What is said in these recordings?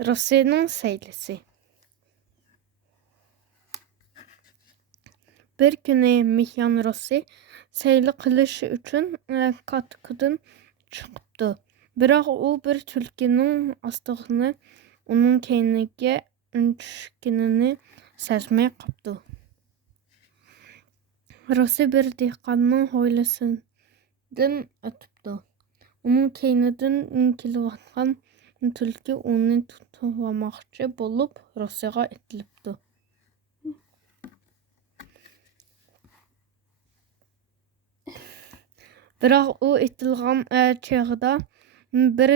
Rusya'nın seylisi. Bir günü Mihyan Rusya seyli qilish uchun Katkudan chiqibdi. Biroq u bir tulkining ostig'ini uning keyniga tushganini sezmay qoldi. Rusya bir dehqonning hovlisidan o'tibdi. Uning keynidan kelayotgan tulki uni tutmoqchi bo'lib Rusyaga itilibdi. Biroq u itilgan chog'da bir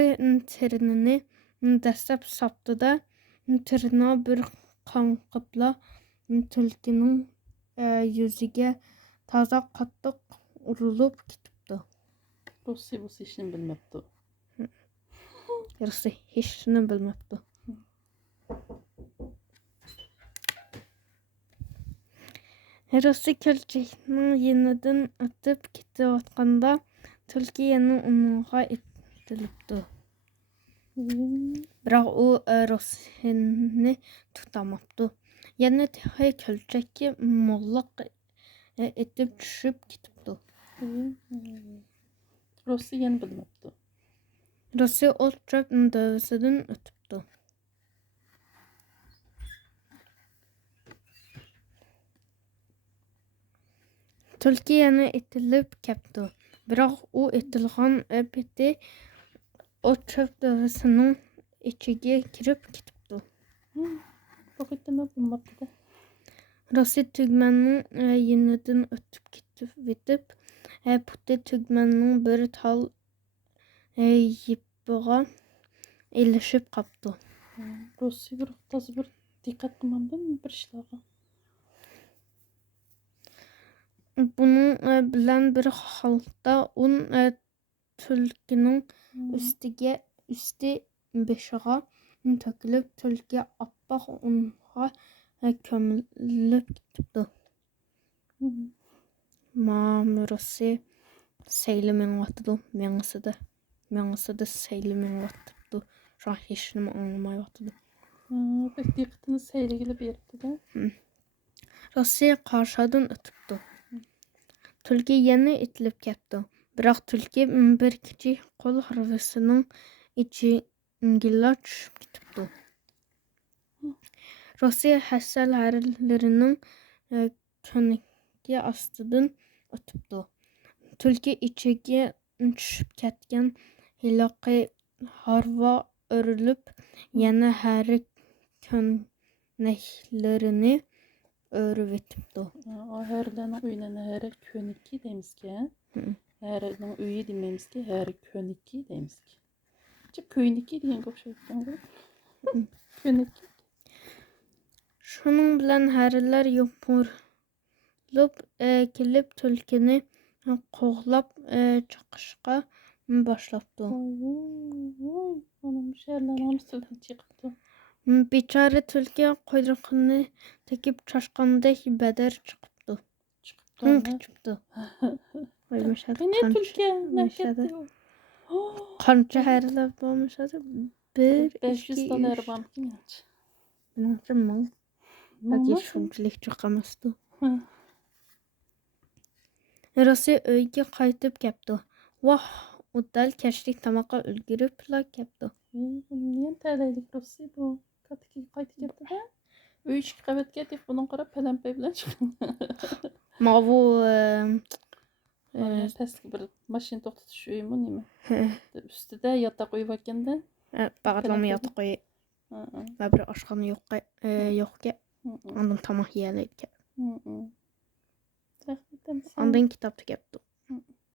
tirini dastlab sapdi-da, tirini bir qanqibla tulkining yuziga toza qattiq urilib ketibdi. Rusya bu işini bilmepti. Rusya hech shuni bilmabdi. Rusya kelchakning yenidan o'tib ketayotganda tulki yana uningga itilibdi. Biroq u Rusyani tutamabdi. Yana kelchakka mo'lliq etib tushib ketibdi. Rusya yeni bilmepti. Rusya o't-chop davasidan o'tibdi. Tulki yana itilib ketdi. Biroq u itilgan peti o't-chop davasining ichiga kirib ketibdi. Bu gitme bilmepti. Rusya tugmanning yenidan o'tib ketib, puti tugmanning bir tal yipiga ilishib qoldi. Rusya bir toza bir dikkat qilmamdi bir ishlarga. Bunun bilan bir holda un tulkining üsti beshiga to'kilib, tulki oppoq unga ko'milib ketibdi. Rusya sayli mingyotdi, mengsida sayli mingyotdi. Şu an hech nima anglamayotdi. Pek dikkatini seyligili bir yerdi. Rusya qarshidan o'tibdi. Tulki yana itilib ketdi. Biroq tulki bir kichik qo'l harvisining ichiga tushib ketibdi. Rusya hasal harlarining ko'niki ostidan o'tibdi. Tulki ichiga tushib ketgan hiliqi harva o'rilib, yana hari ko'naklarini o'rib etibdi. Herlerin uyuna her köniki demişki. Herlerin uyu dememizki, her köniki demişki. Çık köniki diyen çok şey etken. Köniki. Şunun bilan harilar yopirilib kelib tulkini qo'g'lab chaqishga boshlabdi. Onun şerlerin üstünden çıktı. Bechora tulki quyrug'ini tekib choshqandek badar chiqibdi. Chiqibdi. Ne tulki? Ne ketdi? Qancha harilar bo'lmishadi? 500 dolar varmı? Menimcha 1000. Yoki shunchalik cho'q emasdi. Rusya uyga qaytib keldi. Voh, u dal kechlik tomoqqa ulguribla keldi. Niye tereylik Rusya bu? Katiki qaytib keldi da. Uy ikki qavatga deb bunun qarab palampa bilan chiqdi. Ma bu pastki bir mashina to'xtatish uyimi nima? Ustida yotoq uy bo'lganda, bag'irlama yotoq uy. Va bir oshxona yo'qga. Ondan tomoq yeyalayotgan. Ondan kitob tugabdi.